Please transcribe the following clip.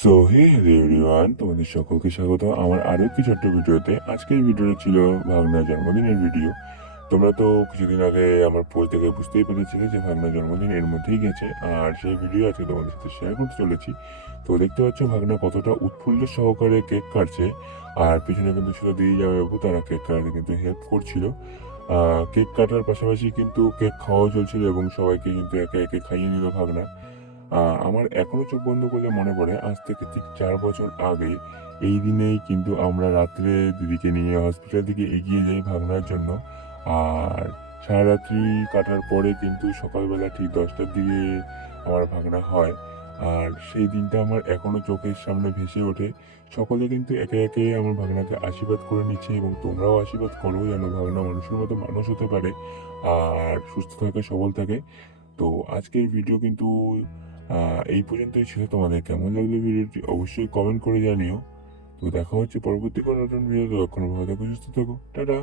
So hey hello everyone, তোমাদের সকলকে স্বাগত আমার আরও একটি ছোট্ট ভিডিওতে। আজকের ভিডিওটা ছিল ভাগনার জন্মদিনের ভিডিও। তোমরা তো কিছুদিন আগে আমার পোস্ট দেখে বুঝতেই পেরেছিলে যে ভাগনার জন্মদিন এর মধ্যেই গেছে, আর সেই ভিডিও আজকে তোমাদের সাথে শেয়ার করতে চলেছি। তো দেখতে পাচ্ছ ভাগনা কতটা উৎফুল্ল সহকারে কেক কাটছে, আর পিছনে কিন্তু ছিল দিদি জামাইবাবু, তারা কেক কাটাতে কিন্তু হেল্প করছিল। কেক কাটার পাশাপাশি কিন্তু কেক খাওয়াও চলছিল এবং সবাইকে কিন্তু একে একে খাইয়ে নিল ভাগনা। আমার এখনো চোখ বন্ধ করলে মনে পড়ে আজ থেকে ঠিক 4 বছর আগে এই দিনেই কিন্তু আমরা রাত্রে দিদিকে নিয়ে হসপিটাল দিকে এগিয়ে যাই ভাগনার জন্য। আর সারা রাত্রি কাটার পরে কিন্তু সকালবেলা ঠিক 10টার দিকে আমার ভাগনা হয়। আর সেই দিনটা আমার এখনো চোখের সামনে ভেসে ওঠে। সকলে কিন্তু একে একে আমার ভাগনাকে আশীর্বাদ করে নিচ্ছে এবং তোমরাও আশীর্বাদ করো যেন ভাগনা মানুষের মতো মানুষ হতে পারে আর সুস্থ থাকে, সবল থাকে। তো আজকের ভিডিও কিন্তু এই পর্যন্তই ছিল। তোমাদের কেমন লাগলো ভিডিওটি অবশ্যই কমেন্ট করে জানিও। তো দেখা হচ্ছে পরবর্তী কোনো নতুন ভিডিওতে। ততক্ষণ ভালো থাকো, সুস্থ থাকো, টাটা।